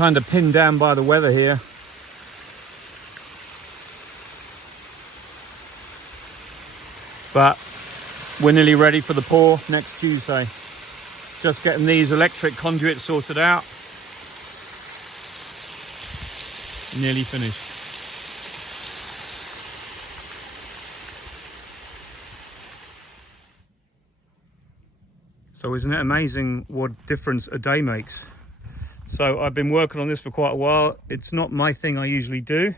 kind of pinned down by the weather here. But we're nearly ready for the pour next Tuesday. Just getting these electric conduits sorted out. Nearly finished. So isn't it amazing what difference a day makes? So I've been working on this for quite a while. It's not my thing I usually do,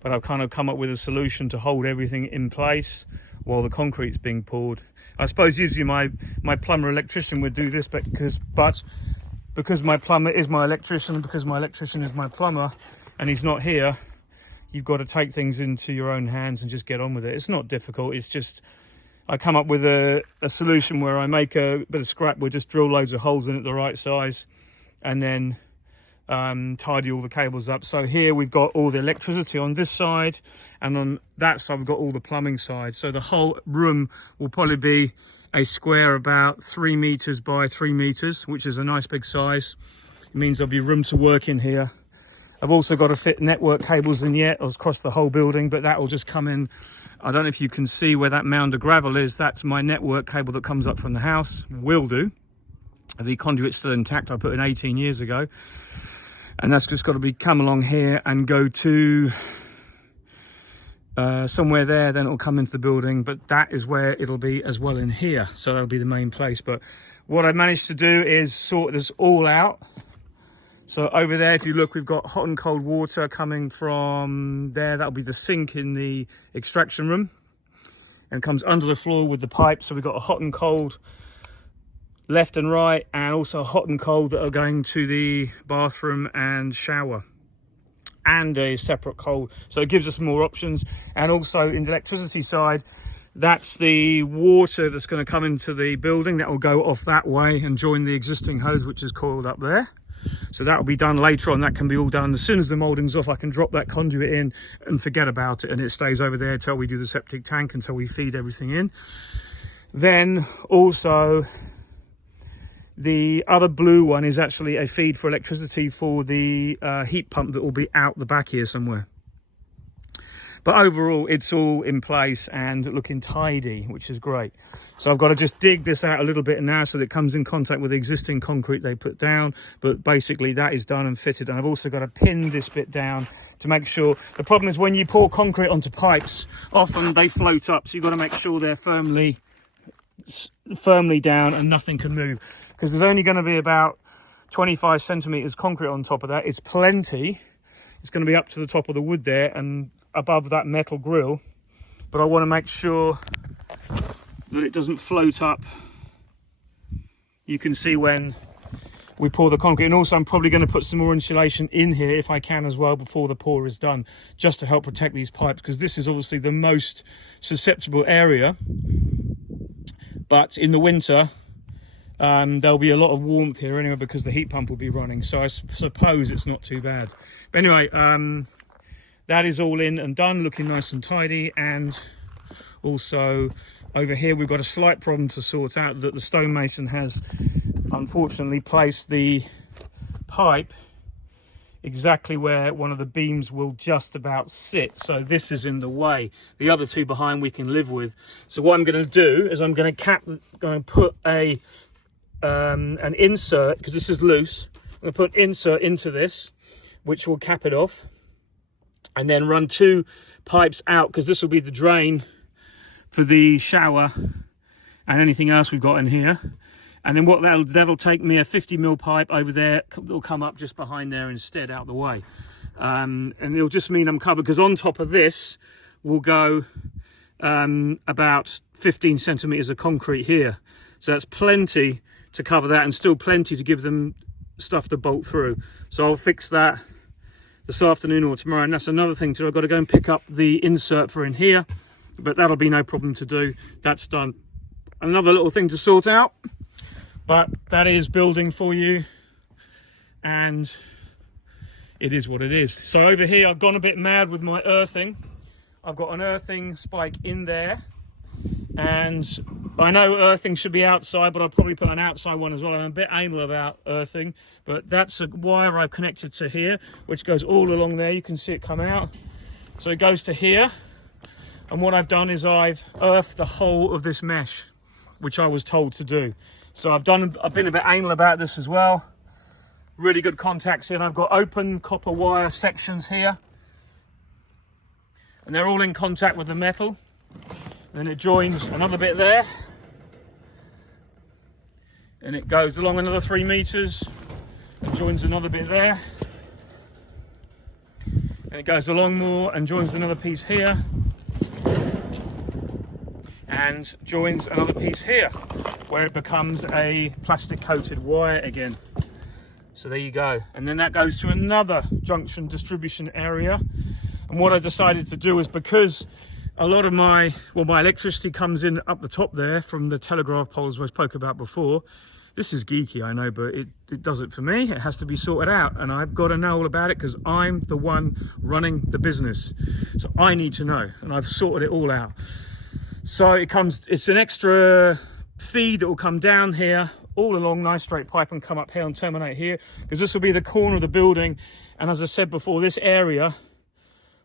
but I've kind of come up with a solution to hold everything in place while the concrete's being poured. I suppose usually my plumber electrician would do this, but because my plumber is my electrician, because my electrician is my plumber, and he's not here, you've got to take things into your own hands and just get on with it. It's not difficult. It's just I come up with a solution where I make a bit of scrap. We'll just drill loads of holes in it the right size, and then tidy all the cables up. So here we've got all the electricity on this side, and on that side we've got all the plumbing side. So the whole room will probably be a square about 3 meters by 3 meters, which is a nice big size. It means there'll be room to work in here. I've also got to fit network cables in yet across the whole building, but that will just come in. I don't know if you can see where that mound of gravel is. That's my network cable that comes up from the house. Will do. The conduit's still intact. I put in 18 years ago. And that's just got to come along here and go to somewhere there. Then it'll come into the building. But that is where it'll be as well in here. So that'll be the main place. But what I managed to do is sort this all out. So over there, if you look, we've got hot and cold water coming from there. That'll be the sink in the extraction room. And it comes under the floor with the pipe. So we've got a hot and cold left and right, and also hot and cold that are going to the bathroom and shower, and a separate cold. So it gives us more options. And also in the electricity side, that's the water that's going to come into the building. That will go off that way and join the existing hose, which is coiled up there. So that will be done later on. That can be all done as soon as the moulding's off. I can drop that conduit in and forget about it, and it stays over there until we do the septic tank, until we feed everything in. Then also the other blue one is actually a feed for electricity for the heat pump that will be out the back here somewhere. But overall, it's all in place and looking tidy, which is great. So I've got to just dig this out a little bit now so that it comes in contact with the existing concrete they put down. But basically that is done and fitted. And I've also got to pin this bit down to make sure. The problem is when you pour concrete onto pipes, often they float up. So you've got to make sure they're firmly down and nothing can move. Because there's only going to be about 25 centimeters concrete on top of that. It's plenty. It's going to be up to the top of the wood there and above that metal grill, but I want to make sure that it doesn't float up. You can see when we pour the concrete, and also I'm probably going to put some more insulation in here if I can as well before the pour is done, just to help protect these pipes, because this is obviously the most susceptible area. But in the winter there'll be a lot of warmth here anyway, because the heat pump will be running, so I suppose it's not too bad. But anyway, that is all in and done, looking nice and tidy. And also over here we've got a slight problem to sort out, that the stonemason has unfortunately placed the pipe exactly where one of the beams will just about sit. So this is in the way. The other two behind we can live with. So what I'm going to do is I'm going to put an insert, because this is loose. I'm going to put an insert into this, which will cap it off, and then run 2 pipes out, because this will be the drain for the shower and anything else we've got in here. And then what that'll take me a 50mm pipe over there. It'll come up just behind there instead, out the way. And it'll just mean I'm covered, because on top of this will go about 15 centimeters of concrete here. So that's plenty to cover that, and still plenty to give them stuff to bolt through. So I'll fix that this afternoon or tomorrow. And that's another thing too. I've got to go and pick up the insert for in here, but that'll be no problem to do. That's done. Another little thing to sort out, but that is building for you, and it is what it is. So over here I've gone a bit mad with my earthing. I've got an earthing spike in there, And I know earthing should be outside, but I'll probably put an outside one as well. I'm a bit anal about earthing, but that's a wire I've connected to here, which goes all along there. You can see it come out. So it goes to here. And what I've done is I've earthed the whole of this mesh, which I was told to do. So I've been a bit anal about this as well. Really good contacts in. I've got open copper wire sections here. And they're all in contact with the metal. Then it joins another bit there. And it goes along another 3 meters and joins another bit there. And it goes along more and joins another piece here. And joins another piece here, where it becomes a plastic coated wire again. So there you go. And then that goes to another junction distribution area. And what I decided to do is, because a lot of my electricity comes in up the top there from the telegraph poles I spoke about before. This is geeky, I know, but it does it for me. It has to be sorted out, and I've got to know all about it because I'm the one running the business. So I need to know, and I've sorted it all out. So it's an extra feed that will come down here, all along, nice straight pipe, and come up here and terminate here, because this will be the corner of the building. And as I said before, this area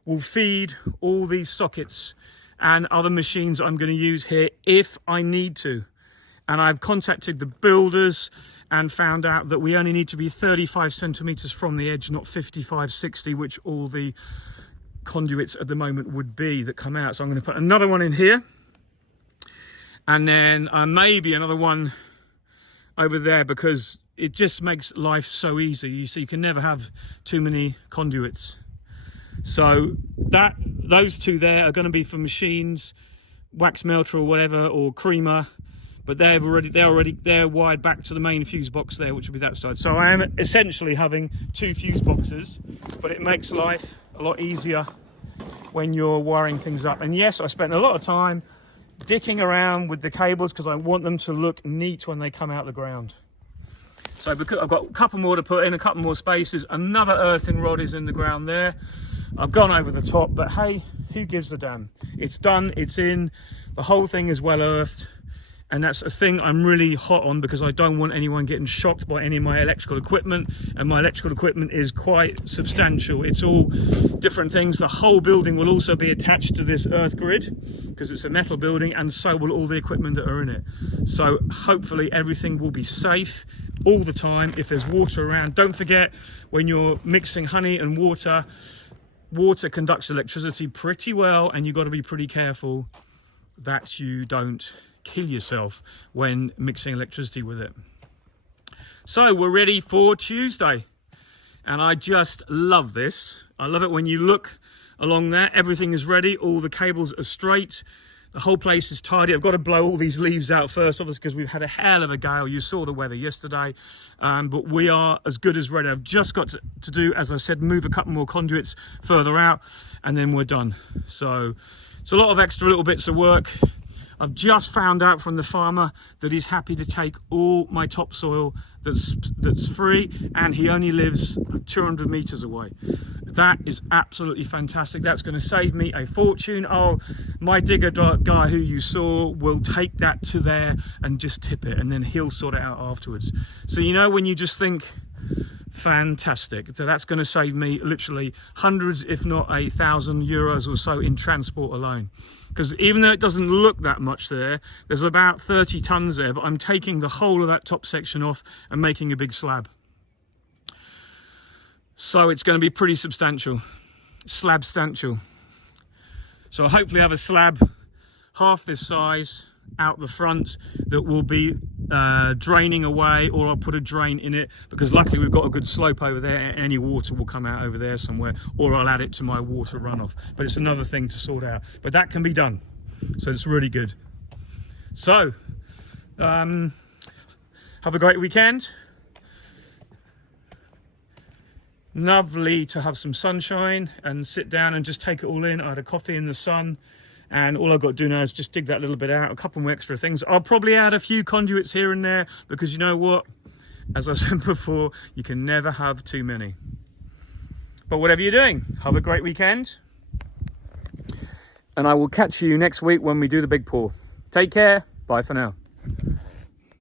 will feed all these sockets and other machines I'm going to use here if I need to. And I've contacted the builders and found out that we only need to be 35 centimeters from the edge, not 55, 60, which all the conduits at the moment would be that come out. So I'm going to put another one in here, and then maybe another one over there, because it just makes life so easy. You see, you can never have too many conduits. So those two there are going to be for machines, wax melter or whatever, or creamer, but they're wired back to the main fuse box there, which will be that side. So I am essentially having 2 fuse boxes, but it makes life a lot easier when you're wiring things up. And yes, I spent a lot of time dicking around with the cables because I want them to look neat when they come out the ground. So because I've got a couple more to put in, a couple more spaces, another earthing rod is in the ground there. I've gone over the top, but hey, who gives a damn? It's done, it's in, the whole thing is well earthed, and that's a thing I'm really hot on because I don't want anyone getting shocked by any of my electrical equipment, and my electrical equipment is quite substantial. It's all different things. The whole building will also be attached to this earth grid because it's a metal building, and so will all the equipment that are in it. So hopefully everything will be safe all the time. If there's water around, don't forget, when you're mixing honey and water, water conducts electricity pretty well, and you've got to be pretty careful that you don't kill yourself when mixing electricity with it. So we're ready for Tuesday, and I just love this. I love it when you look along there, everything is ready, all the cables are straight, the whole place is tidy. I've got to blow all these leaves out first, obviously, because we've had a hell of a gale. You saw the weather yesterday, but we are as good as ready. I've just got to do, as I said, move a couple more conduits further out, and then we're done. So it's a lot of extra little bits of work. I've just found out from the farmer that he's happy to take all my topsoil that's free, and he only lives 200 meters away. That is absolutely fantastic. That's going to save me a fortune. Oh, my digger guy who you saw will take that to there and just tip it, and then he'll sort it out afterwards. So you know, when you just think, fantastic, so that's going to save me literally hundreds, if not €1,000 or so in transport alone. Because even though it doesn't look that much there's about 30 tons there, but I'm taking the whole of that top section off and making a big slab. So it's going to be pretty substantial, slab-stantial. So I hopefully have a slab half this size out the front that will be draining away, or I'll put a drain in it, because luckily we've got a good slope over there. Any water will come out over there somewhere, or I'll add it to my water runoff. But it's another thing to sort out, but that can be done, so it's really good. So have a great weekend. Lovely to have some sunshine and sit down and just take it all in. I had a coffee in the sun, and all I've got to do now is just dig that little bit out, a couple more extra things. I'll probably add a few conduits here and there, because you know what? As I said before, you can never have too many. But whatever you're doing, have a great weekend. And I will catch you next week when we do the big pour. Take care. Bye for now.